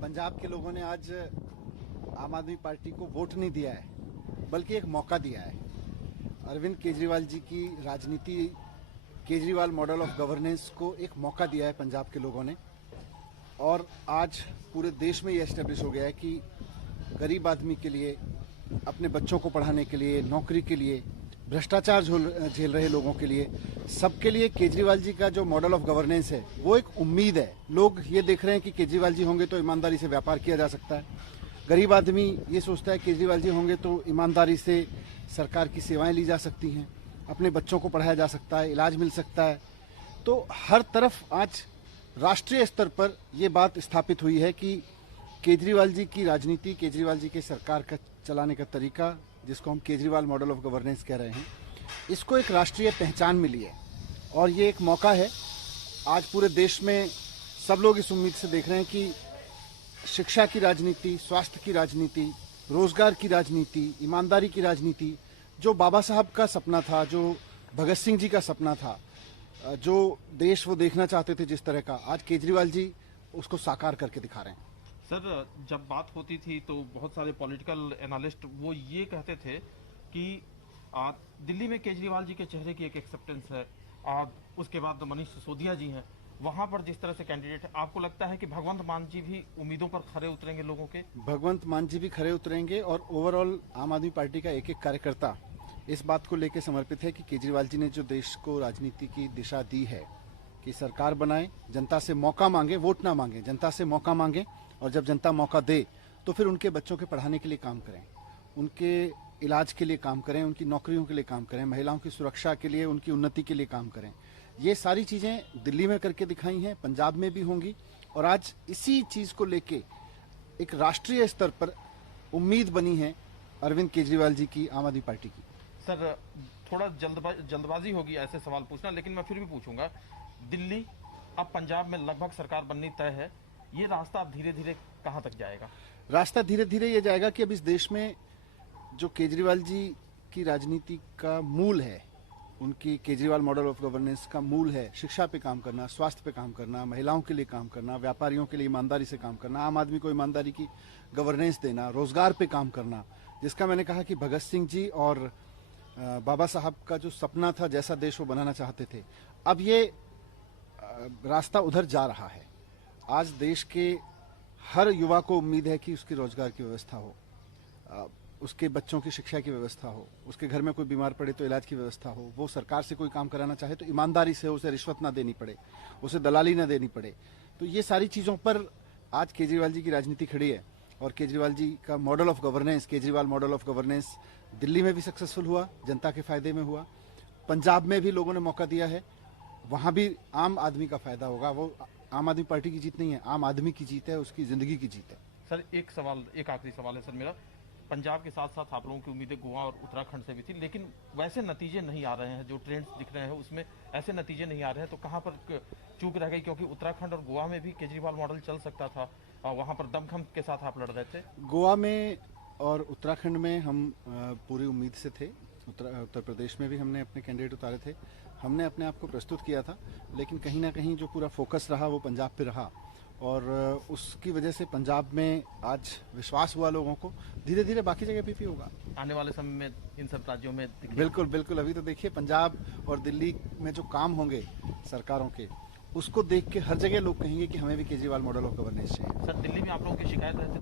पंजाब के लोगों ने आज आम आदमी पार्टी को वोट नहीं दिया है, बल्कि एक मौका दिया है। अरविंद केजरीवाल जी की राजनीति, केजरीवाल मॉडल ऑफ गवर्नेंस को एक मौका दिया है पंजाब के लोगों ने। और आज पूरे देश में ये एस्टेब्लिश हो गया है कि गरीब आदमी के लिए, अपने बच्चों को पढ़ाने के लिए, नौकरी के लिए, भ्रष्टाचार झेल रहे लोगों के लिए, सबके लिए केजरीवाल जी का जो मॉडल ऑफ गवर्नेंस है वो एक उम्मीद है। लोग ये देख रहे हैं कि केजरीवाल जी होंगे तो ईमानदारी से व्यापार किया जा सकता है। गरीब आदमी ये सोचता है केजरीवाल जी होंगे तो ईमानदारी से सरकार की सेवाएं ली जा सकती हैं, अपने बच्चों को पढ़ाया जा सकता है, इलाज मिल सकता है। तो हर तरफ आज राष्ट्रीय स्तर पर यह बात स्थापित हुई है कि केजरीवाल जी की राजनीति, केजरीवाल जी के सरकार का चलाने का तरीका, जिसको हम केजरीवाल मॉडल ऑफ गवर्नेंस कह रहे हैं, इसको एक राष्ट्रीय पहचान मिली है। और ये एक मौका है। आज पूरे देश में सब लोग इस उम्मीद से देख रहे हैं कि शिक्षा की राजनीति, स्वास्थ्य की राजनीति, रोजगार की राजनीति, ईमानदारी की राजनीति, जो बाबा साहब का सपना था, जो भगत सिंह जी का सपना था, जो देश वो देखना चाहते थे जिस तरह का, आज केजरीवाल जी उसको साकार करके दिखा रहे हैं। सर, जब बात होती थी तो बहुत सारे पॉलिटिकल एनालिस्ट वो ये कहते थे कि दिल्ली में केजरीवाल जी के चेहरे की एक एक्सेप्टेंस है, उसके बाद मनीष सिसोदिया जी हैं, वहां पर जिस तरह से कैंडिडेट है, आपको लगता है कि भगवंत मान जी भी उम्मीदों पर खरे उतरेंगे लोगों के? भगवंत मान जी भी खरे उतरेंगे और ओवरऑल आम आदमी पार्टी का एक एक कार्यकर्ता इस बात को लेकर समर्पित है कि केजरीवाल जी ने जो देश को राजनीति की दिशा दी है कि सरकार बनाए, जनता से मौका मांगे, वोट ना मांगे, जनता से मौका मांगे, और जब जनता मौका दे तो फिर उनके बच्चों के पढ़ाने के लिए काम करें, उनके इलाज के लिए काम करें, उनकी नौकरियों के लिए काम करें, महिलाओं की सुरक्षा के लिए, उनकी उन्नति के लिए काम करें। ये सारी चीजें दिल्ली में करके दिखाई हैं, पंजाब में भी होंगी। और आज इसी चीज को लेके एक राष्ट्रीय स्तर पर उम्मीद बनी है अरविंद केजरीवाल जी की, आम आदमी पार्टी की। सर, थोड़ा जल्दबाजी होगी ऐसे सवाल पूछना, लेकिन मैं फिर भी पूछूंगा। दिल्ली अब पंजाब में लगभग सरकार बननी तय है, ये रास्ता अब धीरे धीरे कहां तक जाएगा? रास्ता धीरे धीरे ये जाएगा कि अब इस देश में जो केजरीवाल जी की राजनीति का मूल है, उनकी केजरीवाल मॉडल ऑफ गवर्नेंस का मूल है शिक्षा पे काम करना, स्वास्थ्य पे काम करना, महिलाओं के लिए काम करना, व्यापारियों के लिए ईमानदारी से काम करना, आम आदमी को ईमानदारी की गवर्नेंस देना, रोजगार पे काम करना, जिसका मैंने कहा कि भगत सिंह जी और बाबा साहब का जो सपना था, जैसा देश वो बनाना चाहते थे, अब ये रास्ता उधर जा रहा है। आज देश के हर युवा को उम्मीद है कि उसकी रोजगार की व्यवस्था हो, उसके बच्चों की शिक्षा की व्यवस्था हो, उसके घर में कोई बीमार पड़े तो इलाज की व्यवस्था हो, वो सरकार से कोई काम कराना चाहे तो ईमानदारी से, उसे रिश्वत ना देनी पड़े, उसे दलाली ना देनी पड़े। तो ये सारी चीज़ों पर आज केजरीवाल जी की राजनीति खड़ी है। और केजरीवाल जी का model of governance, Kejriwal model of governance Delhi में भी सक्सेसफुल हुआ, जनता के फायदे में हुआ। पंजाब में भी लोगों ने मौका दिया है, वहाँ भी आम आदमी का फायदा होगा। वो आम आदमी पार्टी की जीत नहीं है, आम आदमी की जीत है, उसकी जिंदगी की जीत है। सर, एक आखिरी सवाल है सर मेरा। पंजाब के साथ साथ आप लोगों की उम्मीदें गोवा और उत्तराखंड से भी थी, लेकिन वैसे नतीजे नहीं आ रहे हैं, जो ट्रेंड्स दिख रहे हैं उसमें ऐसे नतीजे नहीं आ रहे हैं, तो कहां पर चूक रह गई? क्योंकि उत्तराखंड और गोवा में भी केजरीवाल मॉडल चल सकता था, वहां पर दमखम के साथ आप लड़ रहे थे। गोवा में और उत्तराखंड में हम पूरी उम्मीद से थे। उत्तर प्रदेश में भी हमने अपने कैंडिडेट उतारे थे, हमने अपने आप को प्रस्तुत किया था, लेकिन कहीं ना कहीं जो पूरा फोकस रहा वो पंजाब पे रहा। और उसकी वजह से पंजाब में आज विश्वास हुआ लोगों को। धीरे धीरे बाकी जगह भी होगा आने वाले समय में इन सब राज्यों में। बिल्कुल बिल्कुल। अभी तो देखिए पंजाब और दिल्ली में जो काम होंगे सरकारों के, उसको देख के हर जगह लोग कहेंगे कि हमें भी केजरीवाल मॉडल ऑफ गवर्नेंस चाहिए। सर, दिल्ली में आप लोगों की शिकायत है